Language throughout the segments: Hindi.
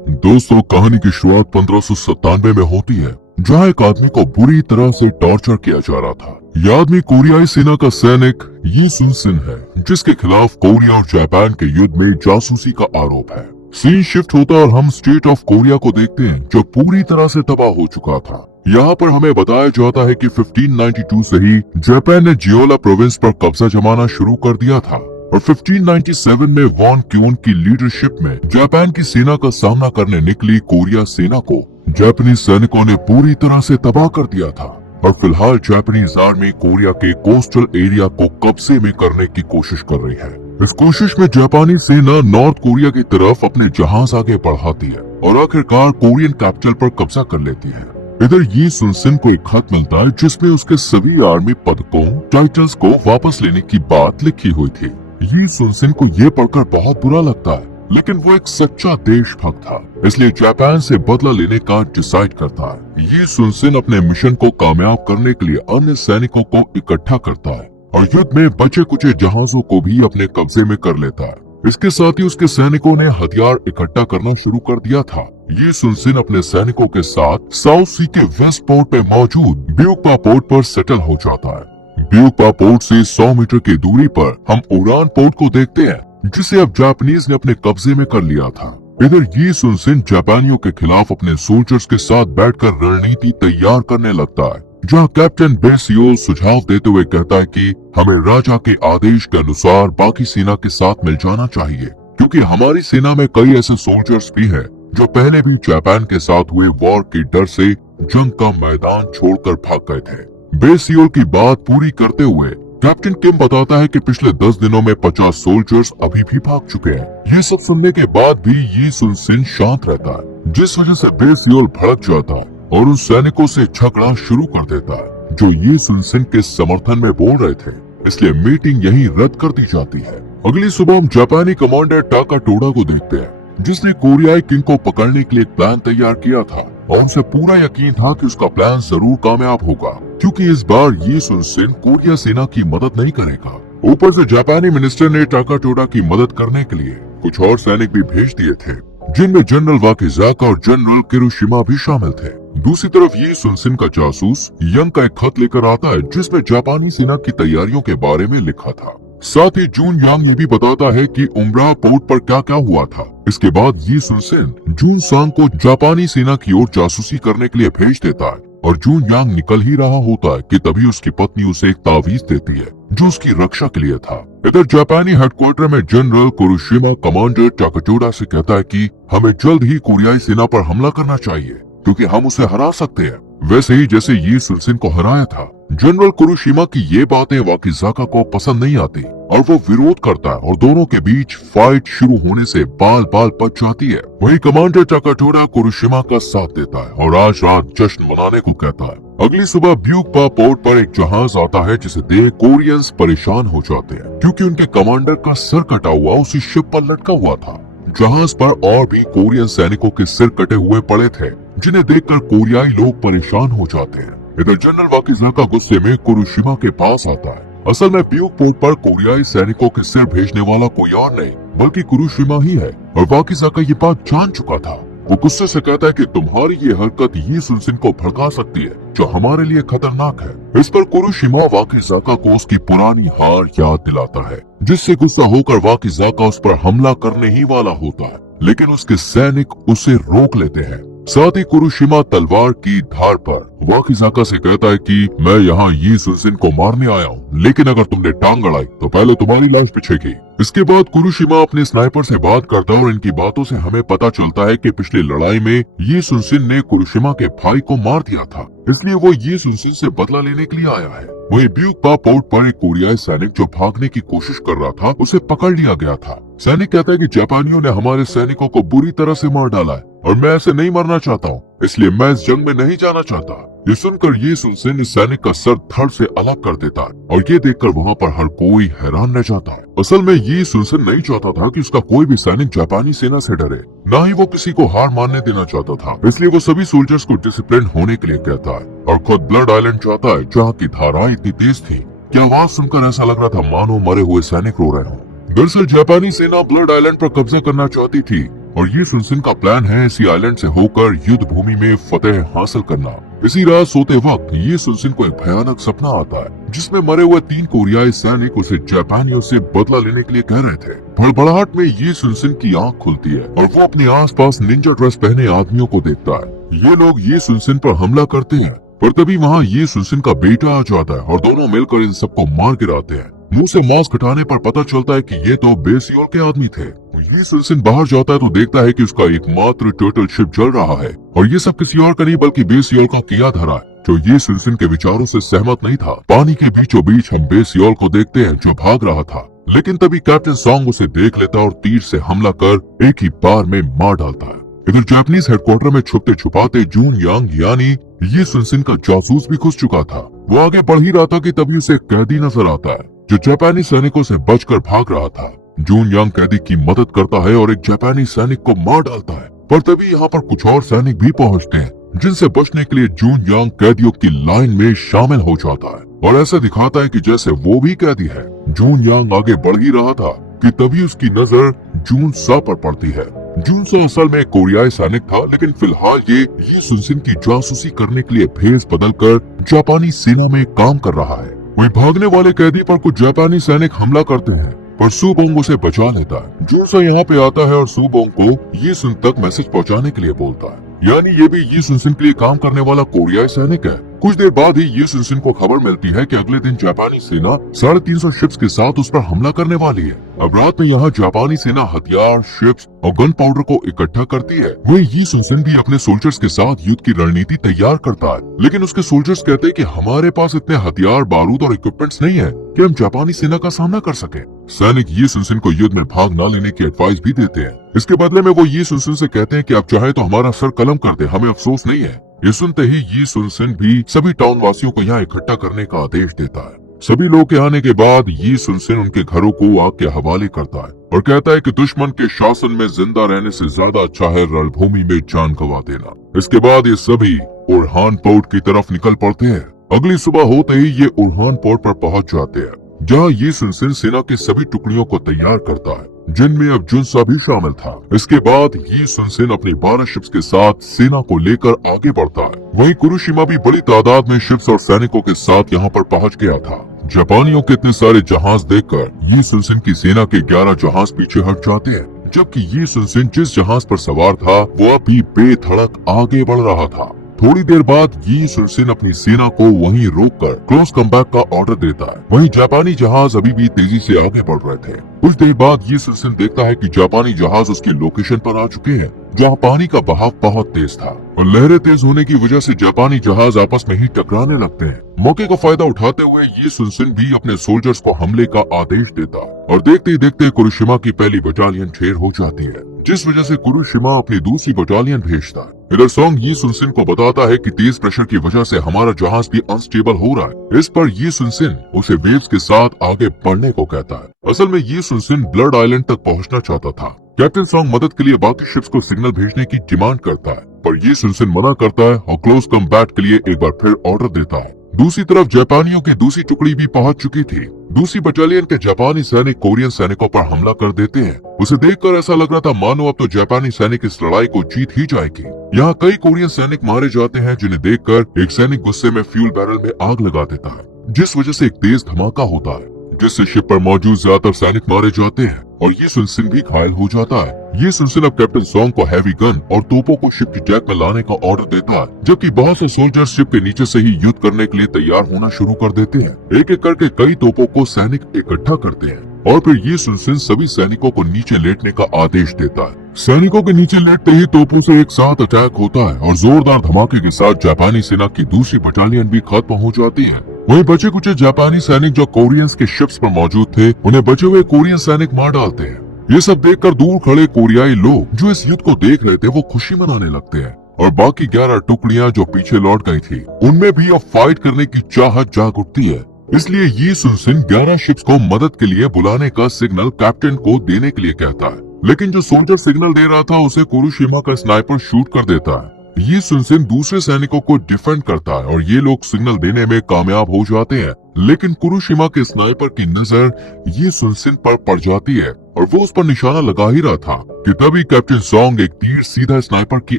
दोस्तों, कहानी की शुरुआत 1597 में होती है, जहाँ एक आदमी को बुरी तरह से टॉर्चर किया जा रहा था। यह आदमी कोरियाई सेना का सैनिक यी सुन सिन है, जिसके खिलाफ कोरिया और जापान के युद्ध में जासूसी का आरोप है। सीन शिफ्ट होता और हम स्टेट ऑफ कोरिया को देखते हैं, जो पूरी तरह से तबाह हो चुका था। यहाँ पर हमें बताया जाता है कि 1592 से ही जापान ने जियोला प्रोविंस पर कब्जा जमाना शुरू कर दिया था और 1597 में वॉन क्योन की लीडरशिप में जापान की सेना का सामना करने निकली कोरिया सेना को जापानी सैनिकों ने पूरी तरह से तबाह कर दिया था और फिलहाल जापानीज आर्मी कोरिया के कोस्टल एरिया को कब्जे में करने की कोशिश कर रही है। इस कोशिश में जापानी सेना नॉर्थ कोरिया की तरफ अपने जहाज आगे बढ़ाती है और आखिरकार कोरियन कैपिटल पर कब्जा कर लेती है। इधर यी सुन सिन को एक खत मिलता है जिसमें उसके सभी आर्मी पदकों टाइटल्स को वापस लेने की बात लिखी हुई थी। यी सुन सिन को ये पढ़कर बहुत बुरा लगता है, लेकिन वो एक सच्चा देशभक्त था, इसलिए जापान से बदला लेने का डिसाइड करता है। यी सुन सिन अपने मिशन को कामयाब करने के लिए अन्य सैनिकों को इकट्ठा करता है और युद्ध में बचे कुचे जहाजों को भी अपने कब्जे में कर लेता है। इसके साथ ही उसके सैनिकों ने हथियार इकट्ठा करना शुरू कर दिया था। ये सुन सिन अपने सैनिकों के साथ साउथ सी के वेस्ट पोर्ट में मौजूद ब्यूकपा पोर्ट पर सेटल हो जाता है। ब्यूकपा पोर्ट से 100 मीटर की दूरी पर हम उड़ान पोर्ट को देखते हैं, जिसे अब जापानीज ने अपने कब्जे में कर लिया था। इधर ये सुन सिन जापानियों के खिलाफ अपने सोल्जर्स के साथ बैठकर रणनीति तैयार करने लगता है, जहाँ कैप्टन बेसियोल सुझाव देते हुए कहता है कि हमें राजा के आदेश के अनुसार बाकी सेना के साथ मिल जाना चाहिए, क्योंकि हमारी सेना में कई ऐसे सोल्जर्स भी हैं जो पहले भी जापान के साथ हुए वॉर के डर से जंग का मैदान छोड़कर भाग गए थे। बेसियोल की बात पूरी करते हुए कैप्टन किम बताता है कि पिछले 10 दिनों में 50 सोल्जर्स अभी भी भाग चुके हैं। ये सब सुनने के बाद भी यी सुन सिन शांत रहता है, जिस वजह से बेसियोल भड़क जाता है और उन सैनिकों से झगड़ा शुरू कर देता है जो यी सुन सिन के समर्थन में बोल रहे थे। इसलिए मीटिंग यहीं रद्द कर दी जाती है। अगली सुबह हम जापानी कमांडर टाकाटोडा को देखते हैं, जिसने कोरियाई किंग को पकड़ने के लिए एक प्लान तैयार किया था और उसे पूरा यकीन था कि उसका प्लान जरूर कामयाब होगा, क्योंकि इस बार ये सुन सिन कोरिया सेना की मदद नहीं करेगा। ऊपर से जापानी मिनिस्टर ने टाकाटोडा की मदद करने के लिए कुछ और सैनिक भी भेज दिए थे, जिनमें जनरल वाकिजाका और जनरल किरोशिमा भी शामिल थे। दूसरी तरफ ये सुन सिन का जासूस यंग का एक खत लेकर आता है, जिसमें जापानी सेना की तैयारियों के बारे में लिखा था। साथ ही जून यांग ये भी बताता है कि उम्ब्रा पोर्ट पर क्या क्या हुआ था। इसके बाद ये सुन सिन जून सांग को जापानी सेना की ओर जासूसी करने के लिए भेज देता है और जून यांग निकल ही रहा होता है कि तभी उसकी पत्नी उसे एक तावीज देती है जो उसकी रक्षा के लिए था। इधर जापानी हेडक्वार्टर में जनरल कुरुशिमा कमांडर टाकाटोडा से कहता है कि हमें जल्द ही कोरियाई सेना पर हमला करना चाहिए, क्योंकि हम उसे हरा सकते हैं, वैसे ही जैसे ये सुन सिन को हराया था। जनरल कुरुशिमा की ये बातें वाकिजाका को पसंद नहीं आती और वो विरोध करता है और दोनों के बीच फाइट शुरू होने से बाल बाल बच जाती है। वहीं कमांडर टाकाटोडा कुरुशिमा का साथ देता है और आज रात जश्न मनाने को कहता है। अगली सुबह ब्यूकपा पोर्ट पर एक जहाज आता है, जिसे देख कोरियंस परेशान हो जाते हैं, क्योंकि उनके कमांडर का सर कटा हुआ उसी शिप पर लटका हुआ था। जहाज पर और भी कोरियन सैनिकों के सिर कटे हुए पड़े थे, जिन्हें देखकर कोरियाई लोग परेशान हो जाते हैं। इधर जनरल वाकिजाका गुस्से में कुरुशिमा के पास आता है। असल में ब्यूक पोर्ट पर कोरियाई सैनिकों के सिर भेजने वाला कोई और नहीं बल्कि कुरुशिमा ही है और वाकिजाका ये बात जान चुका था। वो गुस्से से कहता है कि तुम्हारी ये हरकत ये सुन सिन को भड़का सकती है, जो हमारे लिए खतरनाक है। इस पर कुरुशिमा वाकिजाका को उसकी पुरानी हार याद दिलाता है, जिससे गुस्सा होकर वाकिजाका उस पर हमला करने ही वाला होता है, लेकिन उसके सैनिक उसे रोक लेते हैं। साथ ही कुरुशिमा तलवार की धार पर वाकिजाका से कहता है कि मैं यहाँ ये सुन सिन को मारने आया हूँ, लेकिन अगर तुमने टांग अड़ाई तो पहले तुम्हारी लाश बिछेगी। इसके बाद कुरुशिमा अपने स्नाइपर से बात करता है और इनकी बातों से हमें पता चलता है कि पिछली लड़ाई में ये सुन सिन ने कुरुशिमा के भाई को मार दिया था, इसलिए वो ये सुन सिन से बदला लेने के लिए आया है। वहीं ब्यूकपा पोर्ट पर एक कोरियाई सैनिक जो भागने की कोशिश कर रहा था, उसे पकड़ लिया गया था। सैनिक कहता है कि जापानियों ने हमारे सैनिकों को बुरी तरह से मार डाला है और मैं ऐसे नहीं मरना चाहता हूँ, इसलिए मैं इस जंग में नहीं जाना चाहता। ये सुनकर ये सुन सिन इस सैनिक का सर धड़ से अलग कर देता है और ये देखकर वहाँ पर हर कोई हैरान रह जाता है। असल में ये सुन सिन नहीं चाहता था कि उसका कोई भी सैनिक जापानी सेना से डरे, न ही वो किसी को हार मानने देना चाहता था। इसलिए वो सभी सोल्जर्स को डिसिप्लिन होने के लिए कहता है और खुद ब्लड आइलैंड जाता है, जहाँ की धाराएं इतनी तेज थी कि आवाज सुनकर ऐसा लग रहा था मानो मरे हुए सैनिक रो रहे हों। दरअसल जापानी सेना ब्लड आइलैंड पर कब्जा करना चाहती थी, और ये सुनसिन का प्लान है इसी आइलैंड से होकर युद्ध भूमि में फतेह हासिल करना। इसी रात सोते वक्त ये सुनसिन को एक भयानक सपना आता है जिसमें मरे हुए 3 कोरियाई सैनिक उसे जापानियों से बदला लेने के लिए कह रहे थे। भड़बड़ाहट में ये सुनसिन की आंख खुलती है और वो अपने आसपास निंजा ड्रेस पहने आदमियों को देखता है। ये लोग ये सुनसिन पर हमला करते हैं, पर तभी वहाँ ये सुनसिन का बेटा आ जाता है और दोनों मिलकर इन सबको मार गिराते हैं। मुंह से मास्क हटाने पर पता चलता है कि ये तो बेसियोल के आदमी थे। ये सुनसिन बाहर जाता है तो देखता है कि उसका एकमात्र टर्टल शिप जल रहा है और ये सब किसी और का नहीं बल्कि बेसियोल का किया धरा है, जो ये सुनसिन के विचारों से सहमत नहीं था। पानी के बीचों बीच हम बेसियोल को देखते हैं जो भाग रहा था, लेकिन तभी कैप्टन सॉन्ग उसे देख लेता और तीर से हमला कर एक ही बार में मार डालता है। इधर जापानीज हेडक्वार्टर में छुपते छुपाते जून यांग यानी ये सुनसिन का जासूस भी घुस चुका था। वो आगे बढ़ ही रहा था कि तभी उसे कैदी नजर आता है जो जापानी सैनिकों से बचकर भाग रहा था। जून यांग कैदी की मदद करता है और एक जापानी सैनिक को मार डालता है, पर तभी यहाँ पर कुछ और सैनिक भी पहुँचते हैं जिनसे बचने के लिए जून यांग कैदियों की लाइन में शामिल हो जाता है और ऐसा दिखाता है कि जैसे वो भी कैदी है। जून यांग आगे बढ़ ही रहा था कि तभी उसकी नजर जून सा पर पड़ती है। जून सा असल में कोरियाई सैनिक था, लेकिन फिलहाल ये सुनसिन की जासूसी करने के लिए भेष बदलकर जापानी सेना में काम कर रहा है। वही भागने वाले कैदी पर कुछ जापानी सैनिक हमला करते हैं, पर सुबोंग उसे बचा लेता है। जून सा यहाँ पे आता है और सुबोंग को ये सुन तक मैसेज पहुँचाने के लिए बोलता है, यानी ये भी ये सुनसिन के लिए काम करने वाला कोरियाई सैनिक है। कुछ देर बाद ही ये सुनसिन को खबर मिलती है कि अगले दिन जापानी सेना 350 शिप्स के साथ उस पर हमला करने वाली है। अब रात में यहाँ जापानी सेना हथियार, शिप्स और गन पाउडर को इकट्ठा करती है। वही ये सुनसिन भी अपने सोल्जर्स के साथ युद्ध की रणनीति तैयार करता है, लेकिन उसके सोल्जर्स कहते हैं कि हमारे पास इतने हथियार, बारूद और इक्विपमेंट्स नहीं है कि हम जापानी सेना का सामना कर सके। सैनिक ये सुनसिन को युद्ध में भाग न लेने की एडवाइस भी देते हैं। इसके बदले में वो ये सुनसिन से कहते हैं कि आप चाहे तो हमारा सर कलम कर दे, हमें अफसोस नहीं है। ये सुनते ही ये सुनसिन भी सभी टाउन वासियों को यहाँ इकट्ठा करने का आदेश देता है। सभी लोग के आने के बाद ये सुनसिन उनके घरों को आग के हवाले करता है और कहता है कि दुश्मन के शासन में जिंदा रहने से ज्यादा अच्छा है रणभूमि में जान गंवा देना। इसके बाद ये सभी उर्हान पोर्ट की तरफ निकल पड़ते हैं। अगली सुबह होते ही ये उर्हान पोर्ट पर पहुंच जाते हैं, जहाँ ये सुनसिन सेना की सभी टुकड़ियों को तैयार करता है, जिनमें अब जुनसा भी शामिल था। इसके बाद ये सुनसिन अपनी 12 शिप्स के साथ सेना को लेकर आगे बढ़ता है। वहीं कुरुशिमा भी बड़ी तादाद में शिप्स और सैनिकों के साथ यहाँ पर पहुँच गया था। जापानियों के इतने सारे जहाज देखकर ये सुनसिन की सेना के 11 जहाज पीछे हट जाते हैं, जबकि ये सुनसिन जिस जहाज पर सवार था वो अभी बेधड़क आगे बढ़ रहा था। थोड़ी देर बाद ये सुनसिन अपनी सेना को वहीं रोककर क्लोज कमबैक का ऑर्डर देता है। वहीं जापानी जहाज अभी भी तेजी से आगे बढ़ रहे थे। कुछ देर बाद ये सुनसिन देखता है कि जापानी जहाज उसकी लोकेशन पर आ चुके हैं, जहाँ पानी का बहाव बहुत तेज था और लहरें तेज होने की वजह से जापानी जहाज आपस में ही टकराने लगते हैं। मौके का फायदा उठाते हुए ये सुनसिन भी अपने सोल्जर्स को हमले का आदेश देता और देखते ही देखते कुरुशिमा की पहली बटालियन ढेर हो जाती है, जिस वजह से कुरुशिमा अपनी दूसरी बटालियन भेजता है। इधर सॉन्ग ये सुनसिन को बताता है कि तेज प्रेशर की वजह से हमारा जहाज भी अनस्टेबल हो रहा है। इस पर ये सुनसिन उसे वेव्स के साथ आगे बढ़ने को कहता है। असल में ये सुनसिन ब्लड आइलैंड तक पहुंचना चाहता था। कैप्टन सॉन्ग मदद के लिए बाकी शिप्स को सिग्नल भेजने की डिमांड करता है, पर ये सुनसिन मना करता है और क्लोज कम्बैट के लिए एक बार फिर ऑर्डर देता है। दूसरी तरफ जापानियों की दूसरी टुकड़ी भी पहुंच चुकी थी। दूसरी बटालियन के जापानी सैनिक कोरियन सैनिकों पर हमला कर देते हैं। उसे देखकर ऐसा लग रहा था मानो अब तो जापानी सैनिक इस लड़ाई को जीत ही जाएगी। यहाँ कई कोरियन सैनिक मारे जाते हैं, जिन्हें देखकर एक सैनिक गुस्से में फ्यूल बैरल में आग लगा देता है, जिस वजह से एक तेज धमाका होता है, जिससे शिप पर मौजूद ज्यादातर सैनिक मारे जाते हैं और ये सुनसिन भी घायल हो जाता है। ये सुनसिन अब कैप्टन सॉन्ग को हैवी गन और तोपों को शिप की डेक में लाने का ऑर्डर देता है, जबकि बहुत से सोल्जर्स शिप के नीचे से ही युद्ध करने के लिए तैयार होना शुरू कर देते हैं। एक एक करके कई तोपों को सैनिक इकट्ठा करते हैं और फिर ये सुनसिन सभी सैनिकों को नीचे लेटने का आदेश देता है। सैनिकों के नीचे लेटते ही तोपों से एक साथ अटैक होता है और जोरदार धमाके के साथ जापानी सेना की दूसरी बटालियन भी खत्म हो जाती है। वहीं बचे कुछ जापानी सैनिक जो कोरियंस के शिप्स पर मौजूद थे, उन्हें बचे हुए कोरियन सैनिक मार डालते हैं। ये सब देखकर दूर खड़े कोरियाई लोग जो इस युद्ध को देख रहे थे वो खुशी मनाने लगते हैं और बाकी 11 टुकड़ियां जो पीछे लौट गई थी उनमें भी अब फाइट करने की चाहत जाग उठती है। इसलिए ये सुनसिन 11 शिप्स को मदद के लिए बुलाने का सिग्नल कैप्टन को देने के लिए कहता है, लेकिन जो सोल्जर सिग्नल दे रहा था उसे कुरुशिमा का स्नाइपर शूट कर देता है ये सुनसिन दूसरे सैनिकों को डिफेंड करता है और ये लोग सिग्नल देने में कामयाब हो जाते हैं, लेकिन कुरुशिमा के स्नाइपर की नजर ये सुनसिन पर पड़ जाती है और वो उस पर निशाना लगा ही रहा था कि तभी कैप्टन सॉन्ग एक तीर सीधा स्नाइपर की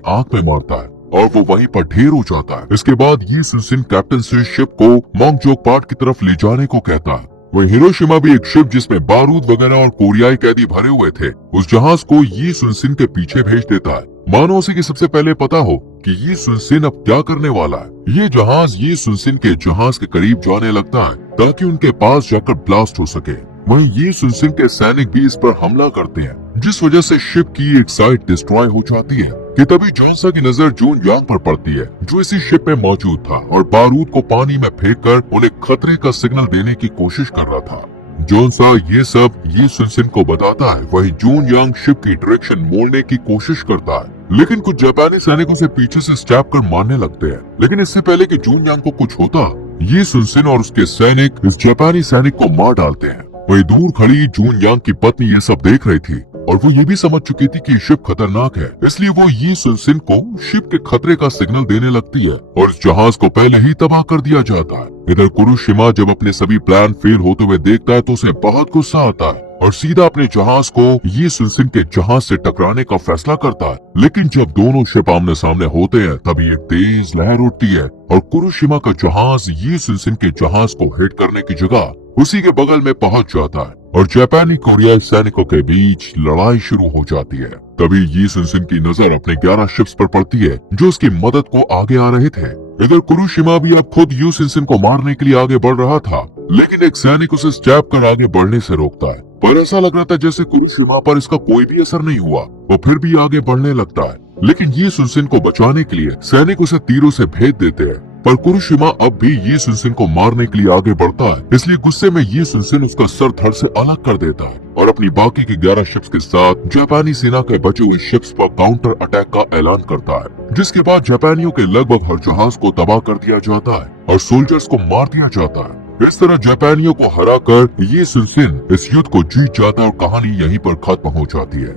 आंख में मारता है और वो वहीं पर ढेर हो जाता है। इसके बाद ये सुनसिन कैप्टन से शिप को मोंगजोक पार्ट की तरफ ले जाने को कहता है। वही हिरोशिमा भी एक शिप जिसमें बारूद वगैरह और कोरियाई कैदी भरे हुए थे, उस जहाज को ये सुनसिन के पीछे भेज देता है, मानो उसे की सबसे पहले पता हो कि ये सुनसिन अब क्या करने वाला है। ये जहाज ये सुनसिन के जहाज के करीब जाने लगता है ताकि उनके पास जाकर ब्लास्ट हो सके। वहीं ये सुनसिन के सैनिक भी इस पर हमला करते हैं, जिस वजह से शिप की एक साइड डिस्ट्रॉय हो जाती है कि तभी जॉनसा की नजर जून यांग पर पड़ती है, जो इसी शिप में मौजूद था और बारूद को पानी में फेंककर उन्हें खतरे का सिग्नल देने की कोशिश कर रहा था। जॉनसा ये सब ये सुनसिन को बताता है। वही जून यांग शिप की डायरेक्शन मोड़ने की कोशिश करता है, लेकिन कुछ जापानी सैनिकों से पीछे से स्टैब कर मारने लगते हैं। लेकिन इससे पहले कि जून यांग को कुछ होता, ये सुनसिन और उसके सैनिक इस जापानी सैनिक को मार डालते हैं। वही दूर खड़ी जून यांग की पत्नी ये सब देख रही थी और वो ये भी समझ चुकी थी कि शिप खतरनाक है, इसलिए वो ये सुनसिन को शिप के खतरे का सिग्नल देने लगती है और इस जहाज को पहले ही तबाह कर दिया जाता है। इधर कुरुशिमा जब अपने सभी प्लान फेल होते हुए देखता है तो उसे बहुत गुस्सा आता है और सीधा अपने जहाज को ये सुनसिन के जहाज से टकराने का फैसला करता है। लेकिन जब दोनों शिप आमने सामने होते हैं तभी एक तेज लहर उठती है और कुरुशिमा का जहाज ये सुनसिन के जहाज को हिट करने की जगह उसी के बगल में पहुंच जाता है और जापानी कोरियाई सैनिकों के बीच लड़ाई शुरू हो जाती है। तभी ये सुनसिन की नजर अपने 11 शिप्स पर पड़ती है जो उसकी मदद को आगे आ रहे थे। इधर कुरुशिमा भी अब खुद यू सुनसिन को मारने के लिए आगे बढ़ रहा था, लेकिन एक सैनिक उसे स्टैब कर आगे बढ़ने से रोकता है। पर ऐसा लग रहा था जैसे कुरुशिमा पर इसका कोई भी असर नहीं हुआ, वो फिर भी आगे बढ़ने लगता है। लेकिन ये सुनसिन को बचाने के लिए सैनिक उसे तीरों से भेद देते हैं, पर कुरुशिमा अब भी ये सुनसिन को मारने के लिए आगे बढ़ता है। इसलिए गुस्से में ये सुनसिन उसका सर धड़ से अलग कर देता है और अपनी बाकी के 11 शिप्स के साथ जापानी सेना के बचे हुए शिप्स पर काउंटर अटैक का ऐलान करता है, जिसके बाद जापानियों के लगभग हर जहाज को तबाह कर दिया जाता है और सोल्जर्स को मार दिया जाता है। इस तरह जापानियों को हराकर ये सुनसिन इस युद्ध को जीत जाता है और कहानी यहीं पर खत्म हो जाती है।